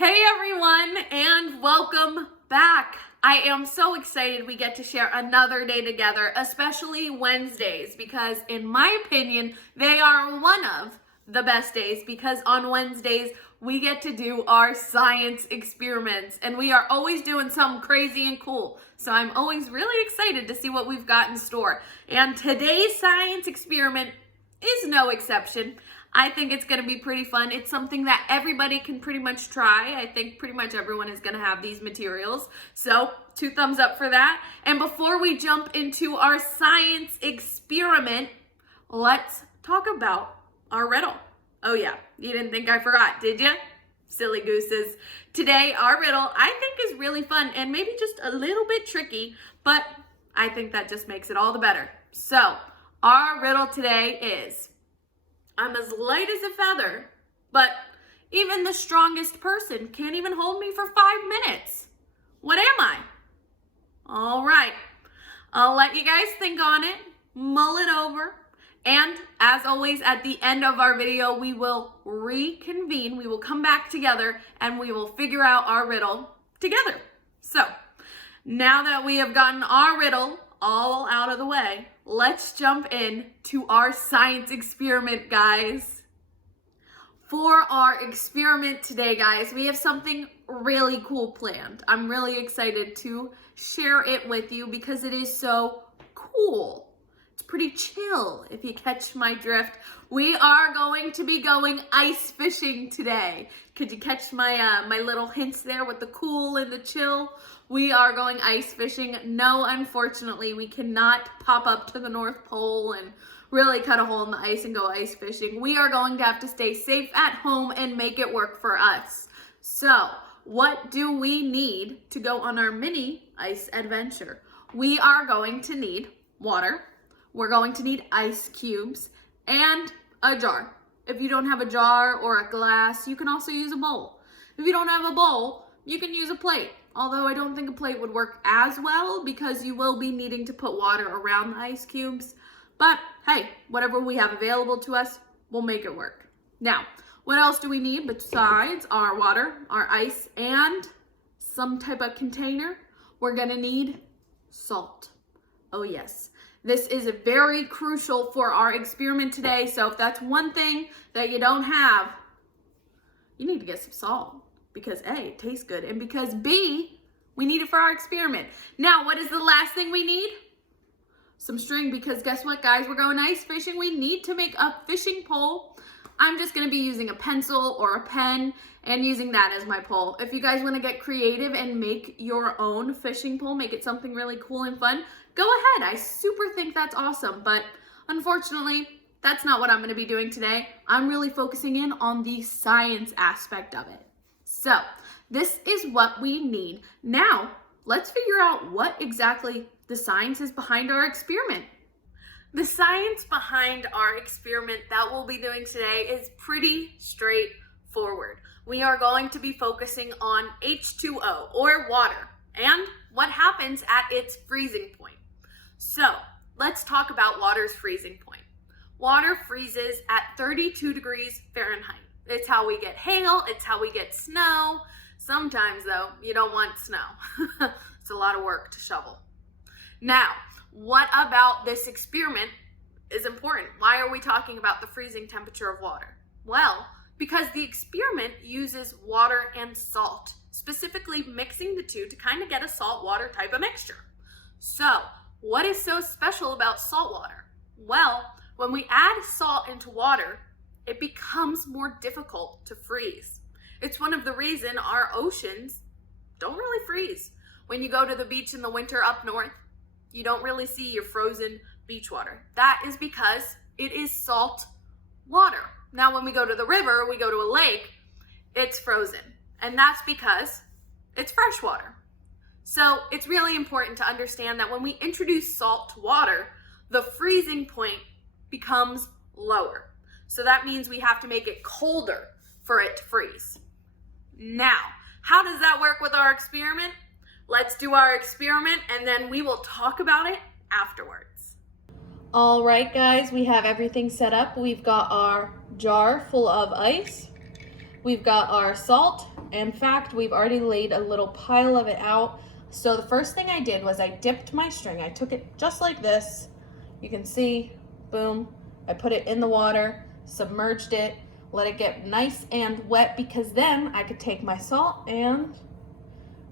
Hey everyone, and welcome back. I am so excited we get to share another day together, especially Wednesdays, because in my opinion, they are one of the best days because on Wednesdays, we get to do our science experiments and we are always doing something crazy and cool. So I'm always really excited to see what we've got in store. And today's science experiment is no exception. I think it's going to be pretty fun. It's something that everybody can pretty much try. I think pretty much everyone is going to have these materials. So 2 thumbs up for that. And before we jump into our science experiment, let's talk about our riddle. Oh yeah, you didn't think I forgot, did you? Silly gooses. Today, our riddle I think is really fun and maybe just a little bit tricky, but I think that just makes it all the better. So our riddle today is, I'm as light as a feather, but even the strongest person can't even hold me for 5 minutes. What am I? All right, I'll let you guys think on it, mull it over, and as always, at the end of our video, we will reconvene. We will come back together and we will figure out our riddle together. So now that we have gotten our riddle all out of the way, let's jump in to our science experiment, guys. For our experiment today, guys, we have something really cool planned. I'm really excited to share it with you because it is so cool. It's pretty chill, if you catch my drift. We are going to be going ice fishing today. Could you catch my my little hints there with the cool and the chill? We are going ice fishing. No, unfortunately, we cannot pop up to the North Pole and really cut a hole in the ice and go ice fishing. We are going to have to stay safe at home and make it work for us. So, what do we need to go on our mini ice adventure? We are going to need water. We're going to need ice cubes and a jar. If you don't have a jar or a glass, you can also use a bowl. If you don't have a bowl, you can use a plate. Although I don't think a plate would work as well because you will be needing to put water around the ice cubes. But hey, whatever we have available to us, we'll make it work. Now, what else do we need besides our water, our ice, and some type of container? We're gonna need salt. Oh yes. This is very crucial for our experiment today. So if that's one thing that you don't have, you need to get some salt. Because A, it tastes good, and because B, we need it for our experiment. Now, what is the last thing we need? Some string, because guess what, guys? We're going ice fishing. We need to make a fishing pole. I'm just going to be using a pencil or a pen and using that as my pole. If you guys want to get creative and make your own fishing pole, make it something really cool and fun, go ahead. I super think that's awesome, but unfortunately, that's not what I'm going to be doing today. I'm really focusing in on the science aspect of it. So this is what we need. Now, let's figure out what exactly the science is behind our experiment. The science behind our experiment that we'll be doing today is pretty straightforward. We are going to be focusing on H2O, or water, and what happens at its freezing point. So let's talk about water's freezing point. Water freezes at 32 degrees Fahrenheit. It's how we get hail, it's how we get snow. Sometimes though, you don't want snow. It's a lot of work to shovel. Now, what about this experiment is important? Why are we talking about the freezing temperature of water? Well, because the experiment uses water and salt, specifically mixing the two to kind of get a salt water type of mixture. So, what is so special about salt water? Well, when we add salt into water, it becomes more difficult to freeze. It's one of the reasons our oceans don't really freeze. When you go to the beach in the winter up north, you don't really see your frozen beach water. That is because it is salt water. Now, when we go to the river, we go to a lake, it's frozen. And that's because it's fresh water. So it's really important to understand that when we introduce salt to water, the freezing point becomes lower. So that means we have to make it colder for it to freeze. Now, how does that work with our experiment? Let's do our experiment and then we will talk about it afterwards. All right, guys, we have everything set up. We've got our jar full of ice. We've got our salt In fact, we've already laid a little pile of it out. So the first thing I did was I dipped my string. I took it just like this. You can see, boom. I put it in the water, submerged it, let it get nice and wet, because then I could take my salt and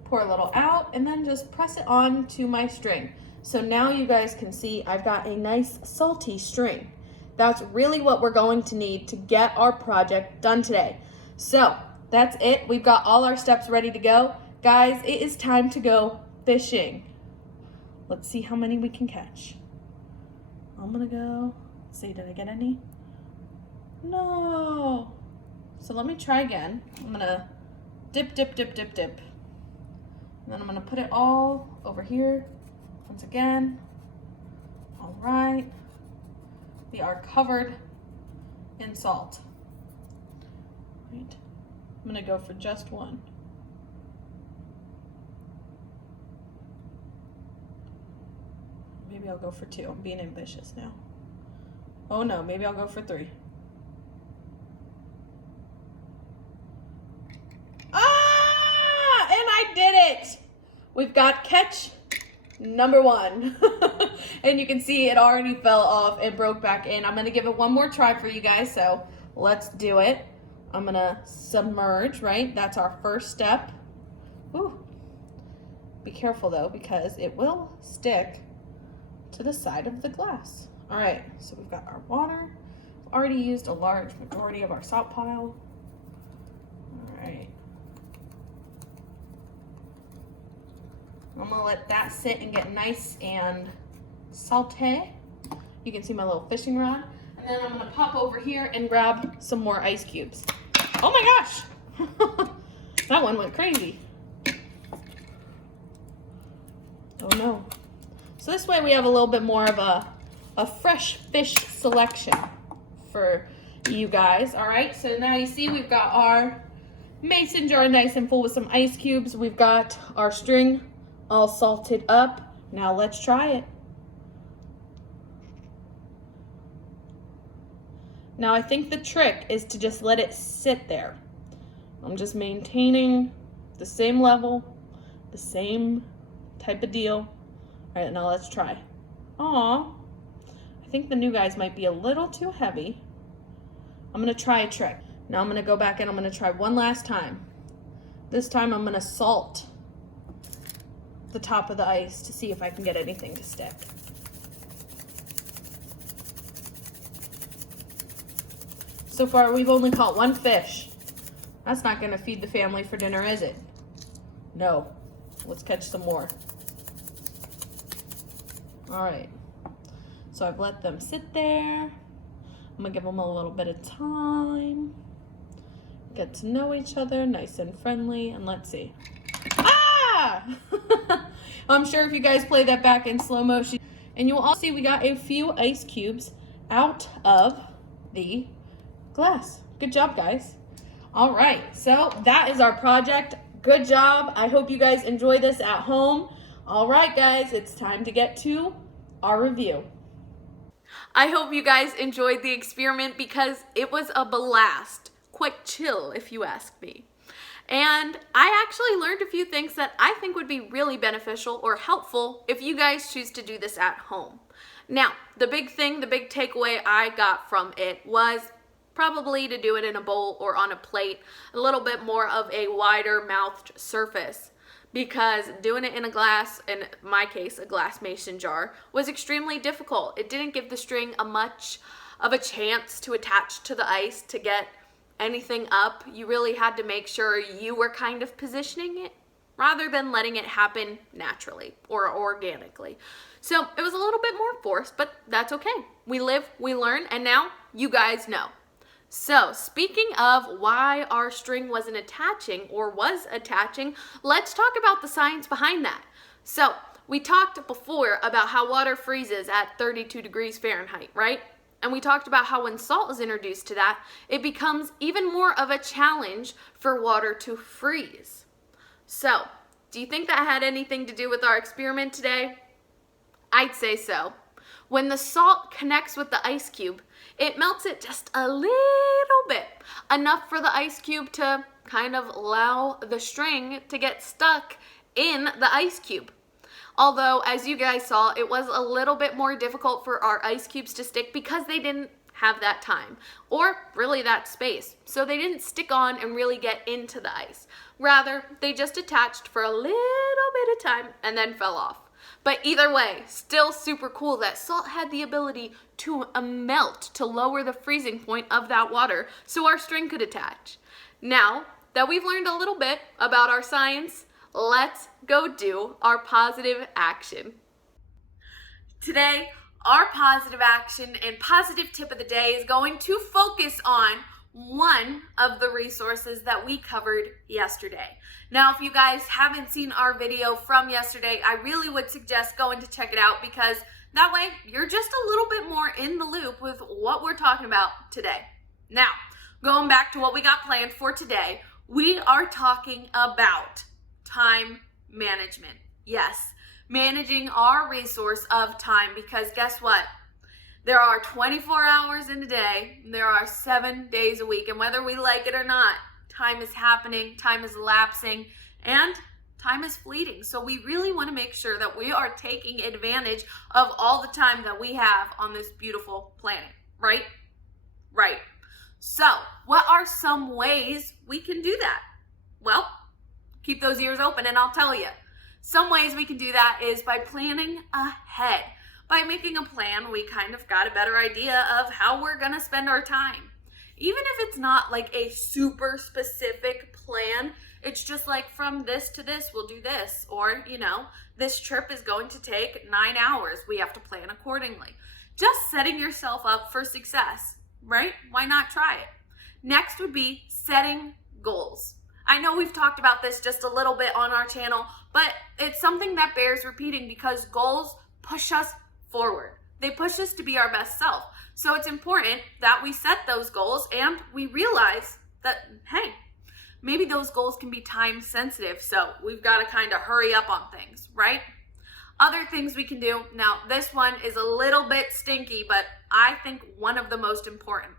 pour a little out and then just press it on to my string. So now you guys can see I've got a nice salty string. That's really what we're going to need to get our project done today. So that's it. We've got all our steps ready to go. Guys, it is time to go fishing. Let's see how many we can catch. I'm gonna go, let's see, did I get any? No. So let me try again. I'm gonna dip, dip, dip, dip, dip. And then I'm gonna put it all over here once again. All right. They are covered in salt. Right. I'm gonna go for just one. Maybe I'll go for two. I'm being ambitious now. Oh no, maybe I'll go for three. Ah! And I did it! We've got catch number one. And you can see it already fell off and broke back in. I'm gonna give it one more try for you guys, so let's do it. I'm gonna submerge, right? That's our first step. Ooh. Be careful though, because it will stick to the side of the glass. All right, so we've got our water. We've already used a large majority of our salt pile. All right. I'm gonna let that sit and get nice and saute. You can see my little fishing rod. And then I'm gonna pop over here and grab some more ice cubes. Oh my gosh! That one went crazy. Oh no. So this way we have a little bit more of a fresh fish selection for you guys. All right, so now you see we've got our mason jar nice and full with some ice cubes. We've got our string all salted up. Now let's try it. Now I think the trick is to just let it sit there. I'm just maintaining the same level, the same type of deal. All right, now let's try. Aw, I think the new guys might be a little too heavy. I'm gonna try a trick. Now I'm gonna go back and I'm gonna try one last time. This time I'm gonna salt the top of the ice to see if I can get anything to stick. So far we've only caught one fish. That's not gonna feed the family for dinner, is it? No. Let's catch some more. All right, so I've let them sit there. I'm gonna give them a little bit of time. Get to know each other, nice and friendly, and let's see. Ah! I'm sure if you guys play that back in slow motion, and you'll all see we got a few ice cubes out of the glass. Good job, guys. All right, so that is our project. Good job. I hope you guys enjoy this at home. All right, guys, it's time to get to our review. I hope you guys enjoyed the experiment because it was a blast. Quite chill, if you ask me. And I actually learned a few things that I think would be really beneficial or helpful if you guys choose to do this at home. Now, the big takeaway I got from it was probably to do it in a bowl or on a plate, a little bit more of a wider mouthed surface. Because doing it in a glass, in my case, a glass mason jar, was extremely difficult. It didn't give the string much of a chance to attach to the ice to get anything up. You really had to make sure you were kind of positioning it rather than letting it happen naturally or organically. So it was a little bit more forced, but that's okay. We live, we learn, and now you guys know. So speaking of why our string wasn't attaching or was attaching, let's talk about the science behind that. So we talked before about how water freezes at 32 degrees Fahrenheit, right? And we talked about how when salt is introduced to that, it becomes even more of a challenge for water to freeze. So, do you think that had anything to do with our experiment today? I'd say so. When the salt connects with the ice cube, it melts it just a little bit, enough for the ice cube to kind of allow the string to get stuck in the ice cube. Although, as you guys saw, it was a little bit more difficult for our ice cubes to stick because they didn't have that time, or really that space. So they didn't stick on and really get into the ice. Rather, they just attached for a little bit of time and then fell off. But either way, still super cool that salt had the ability to melt to lower the freezing point of that water so our string could attach. Now that we've learned a little bit about our science, let's go do our positive action. Today, our positive action and positive tip of the day is going to focus on one of the resources that we covered yesterday. Now, if you guys haven't seen our video from yesterday, I really would suggest going to check it out because that way you're just a little bit more in the loop with what we're talking about today. Now, going back to what we got planned for today, we are talking about time management. Yes, managing our resource of time, because guess what? There are 24 hours in a day, there are 7 days a week, and whether we like it or not, time is happening, time is lapsing, and time is fleeting. So we really want to make sure that we are taking advantage of all the time that we have on this beautiful planet, right? Right. So what are some ways we can do that? Well, keep those ears open and I'll tell you. Some ways we can do that is by planning ahead. By making a plan, we kind of got a better idea of how we're gonna spend our time. Even if it's not like a super specific plan, it's just like from this to this, we'll do this. Or, this trip is going to take 9 hours. We have to plan accordingly. Just setting yourself up for success, right? Why not try it? Next would be setting goals. I know we've talked about this just a little bit on our channel, but it's something that bears repeating because goals push us forward. They push us to be our best self. So it's important that we set those goals and we realize that, hey, maybe those goals can be time sensitive. So we've got to kind of hurry up on things, right? Other things we can do. Now, this one is a little bit stinky, but I think one of the most important.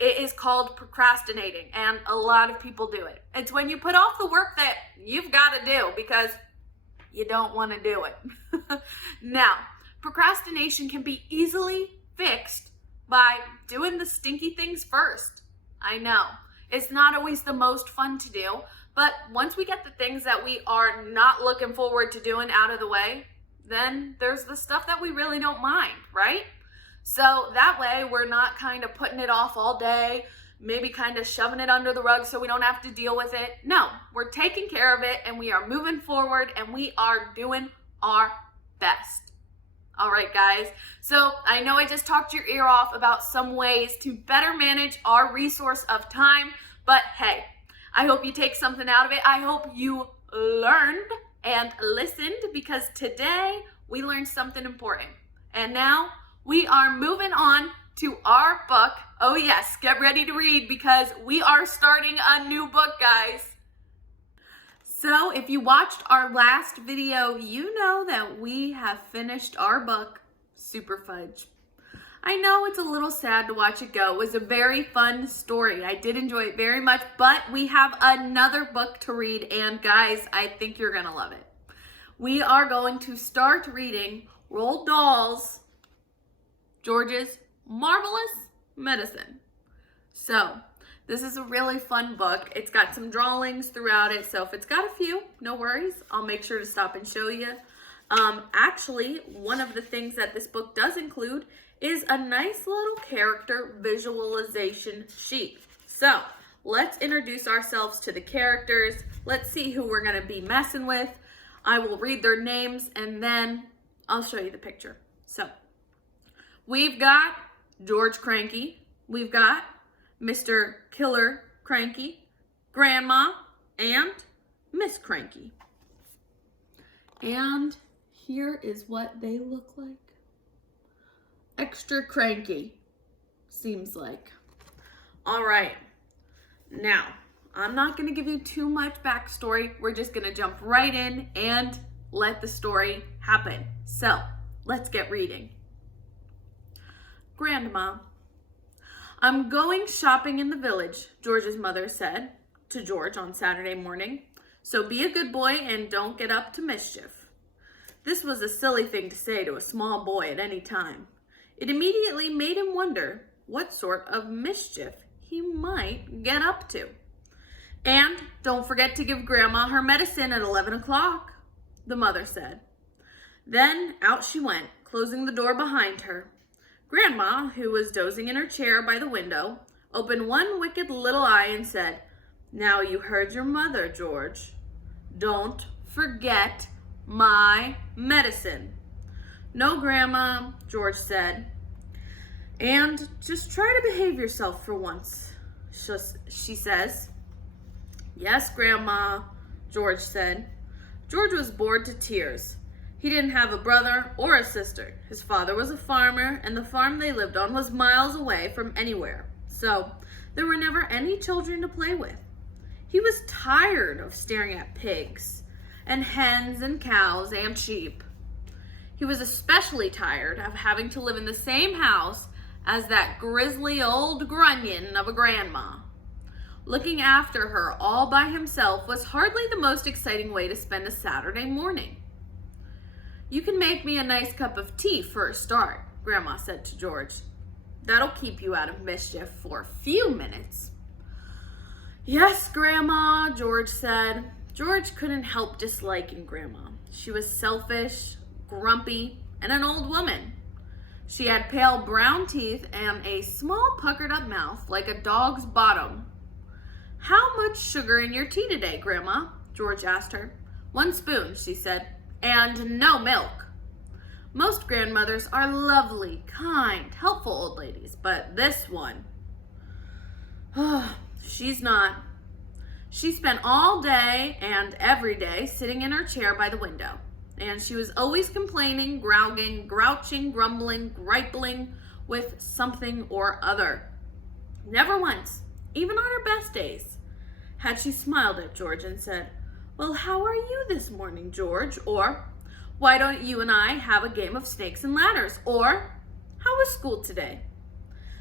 It is called procrastinating, and a lot of people do it. It's when you put off the work that you've got to do because you don't want to do it. Now, procrastination can be easily fixed by doing the stinky things first. I know, it's not always the most fun to do, but once we get the things that we are not looking forward to doing out of the way, then there's the stuff that we really don't mind, right? So that way we're not kind of putting it off all day, maybe kind of shoving it under the rug so we don't have to deal with it. No, we're taking care of it and we are moving forward and we are doing our best. All right, guys. So I know I just talked your ear off about some ways to better manage our resource of time, but hey, I hope you take something out of it. I hope you learned and listened because today we learned something important. And now we are moving on to our book. Oh yes, get ready to read because we are starting a new book, guys. So if you watched our last video, you know that we have finished our book, Super Fudge. I know it's a little sad to watch it go. It was a very fun story. I did enjoy it very much, but we have another book to read, and guys, I think you're gonna love it. We are going to start reading Roald Dahl's George's Marvelous Medicine. So this is a really fun book. It's got some drawings throughout it. So if it's got a few, no worries. I'll make sure to stop and show you. Actually, one of the things that this book does include is a nice little character visualization sheet. So let's introduce ourselves to the characters. Let's see who we're going to be messing with. I will read their names and then I'll show you the picture. So we've got George Cranky, we've got Mr. Killer Cranky, Grandma, and Miss Cranky. And here is what they look like. Extra cranky, seems like. All right, now, I'm not gonna give you too much backstory. We're just gonna jump right in and let the story happen. So, let's get reading. Grandma. I'm going shopping in the village, George's mother said. to George on Saturday morning. So be a good boy and don't get up to mischief. This was a silly thing to say to a small boy at any time. It immediately made him wonder what sort of mischief he might get up to. And don't forget to give Grandma her medicine at 11 o'clock, the mother said. Then out she went, closing the door behind her. Grandma, who was dozing in her chair by the window, opened one wicked little eye and said, "Now you heard your mother, George. Don't forget my medicine." "No, Grandma," George said. "And just try to behave yourself for once," she says. "Yes, Grandma," George said. George was bored to tears. He didn't have a brother or a sister. His father was a farmer, and the farm they lived on was miles away from anywhere. So there were never any children to play with. He was tired of staring at pigs and hens and cows and sheep. He was especially tired of having to live in the same house as that grizzly old grunion of a grandma. Looking after her all by himself was hardly the most exciting way to spend a Saturday morning. "You can make me a nice cup of tea for a start," Grandma said to George. "That'll keep you out of mischief for a few minutes." "Yes, Grandma," George said. George couldn't help disliking Grandma. She was selfish, grumpy, and an old woman. She had pale brown teeth and a small puckered up mouth like a dog's bottom. "How much sugar in your tea today, Grandma?" George asked her. "1 spoon," she said. "And no milk." Most grandmothers are lovely, kind, helpful old ladies, but this one, she's not. She spent all day and every day sitting in her chair by the window, and she was always complaining, growling, grouching, grumbling, griping with something or other. Never once, even on her best days, had she smiled at George and said, "Well, how are you this morning, George?" Or, "Why don't you and I have a game of snakes and ladders?" Or, "How was school today?"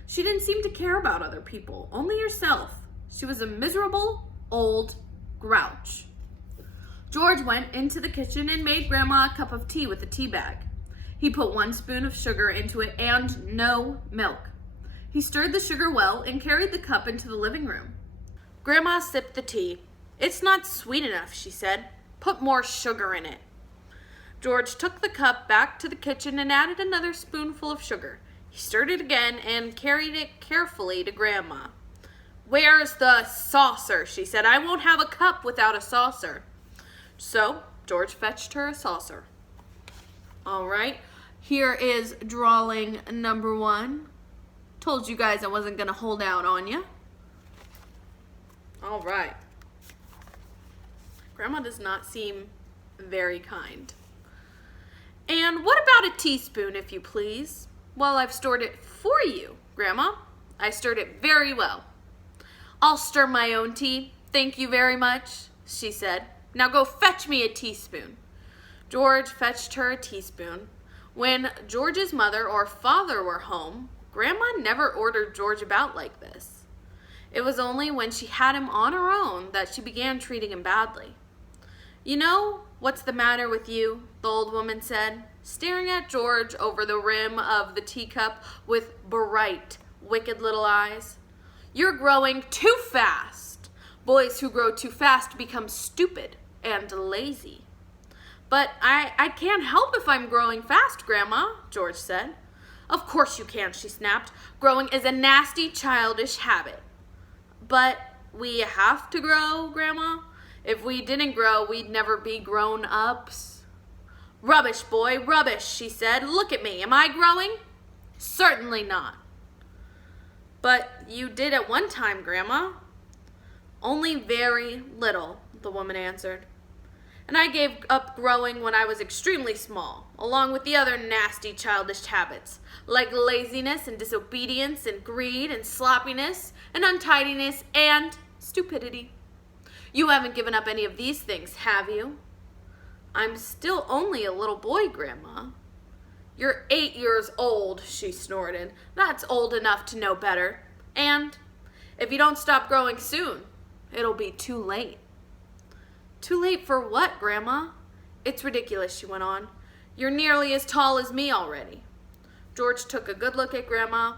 She didn't seem to care about other people, only herself. She was a miserable old grouch. George went into the kitchen and made Grandma a cup of tea with a tea bag. He put 1 spoon of sugar into it and no milk. He stirred the sugar well and carried the cup into the living room. Grandma sipped the tea. "It's not sweet enough," she said. "Put more sugar in it." George took the cup back to the kitchen and added another spoonful of sugar. He stirred it again and carried it carefully to Grandma. "Where's the saucer?" she said. "I won't have a cup without a saucer." So George fetched her a saucer. All right, here is drawing number 1. Told you guys I wasn't going to hold out on you. All right. Grandma does not seem very kind. "And what about a teaspoon, if you please?" "Well, I've stored it for you, Grandma. I stirred it very well." "I'll stir my own tea, thank you very much," she said. "Now go fetch me a teaspoon." George fetched her a teaspoon. When George's mother or father were home, Grandma never ordered George about like this. It was only when she had him on her own that she began treating him badly. "You know what's the matter with you?" the old woman said, staring at George over the rim of the teacup with bright, wicked little eyes. "You're growing too fast. Boys who grow too fast become stupid and lazy." "But I can't help if I'm growing fast, Grandma," George said. "Of course you can," she snapped. "Growing is a nasty, childish habit." "But we have to grow, Grandma. If we didn't grow, we'd never be grown-ups." "Rubbish, boy, rubbish," she said. "Look at me. Am I growing?" "Certainly not." "But you did at one time, Grandma." "Only very little," the woman answered. "And I gave up growing when I was extremely small, along with the other nasty childish habits, like laziness and disobedience and greed and sloppiness and untidiness and stupidity. You haven't given up any of these things, have you?" "I'm still only a little boy, Grandma." "You're 8 years old," she snorted. "That's old enough to know better. And if you don't stop growing soon, it'll be too late. Too late for what, Grandma? It's ridiculous, she went on. You're nearly as tall as me already. George took a good look at Grandma.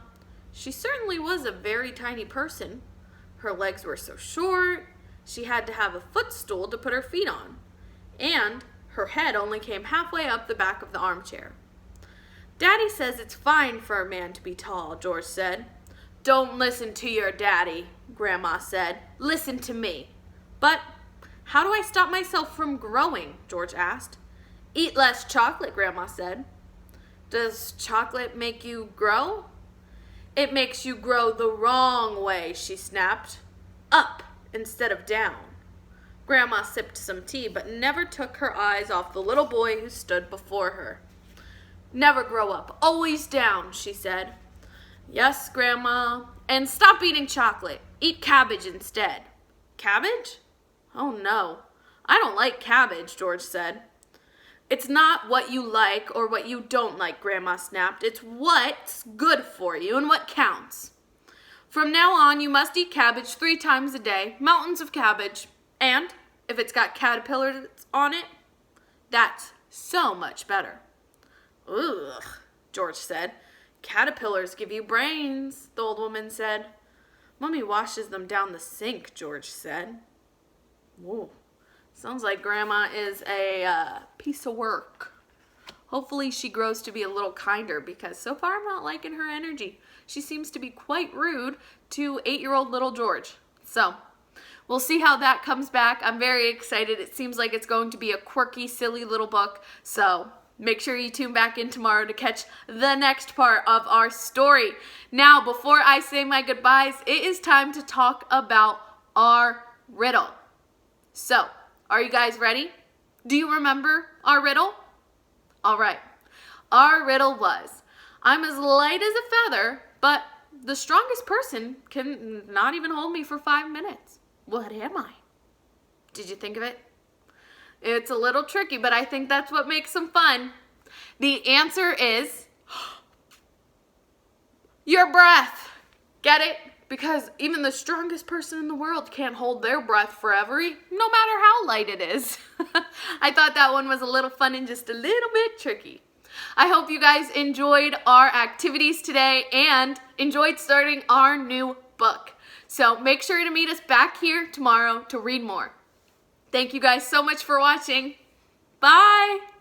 She certainly was a very tiny person. Her legs were so short, she had to have a footstool to put her feet on. And her head only came halfway up the back of the armchair. Daddy says it's fine for a man to be tall, George said. Don't listen to your daddy, Grandma said. Listen to me. But how do I stop myself from growing? George asked. Eat less chocolate, Grandma said. Does chocolate make you grow? It makes you grow the wrong way, she snapped. Up instead of down. Grandma sipped some tea, but never took her eyes off the little boy who stood before her. Never grow up, always down, she said. Yes, Grandma. And stop eating chocolate. Eat cabbage instead. Cabbage? Oh no, I don't like cabbage, George said. It's not what you like or what you don't like, Grandma snapped. It's what's good for you and what counts. From now on, you must eat cabbage 3 times a day, mountains of cabbage. And if it's got caterpillars on it, that's so much better. Ugh, George said. Caterpillars give you brains, the old woman said. Mommy washes them down the sink, George said. Whoa, sounds like Grandma is a piece of work. Hopefully she grows to be a little kinder because so far I'm not liking her energy. She seems to be quite rude to 8-year-old little George. So we'll see how that comes back. I'm very excited. It seems like it's going to be a quirky, silly little book. So make sure you tune back in tomorrow to catch the next part of our story. Now, before I say my goodbyes, it is time to talk about our riddle. So, are you guys ready? Do you remember our riddle? All right. Our riddle was, I'm as light as a feather, but the strongest person can not even hold me for 5 minutes. What am I? Did you think of it? It's a little tricky, but I think that's what makes them fun. The answer is your breath. Get it? Because even the strongest person in the world can't hold their breath forever, no matter how light it is. I thought that one was a little fun and just a little bit tricky. I hope you guys enjoyed our activities today and enjoyed starting our new book. So make sure to meet us back here tomorrow to read more. Thank you guys so much for watching. Bye!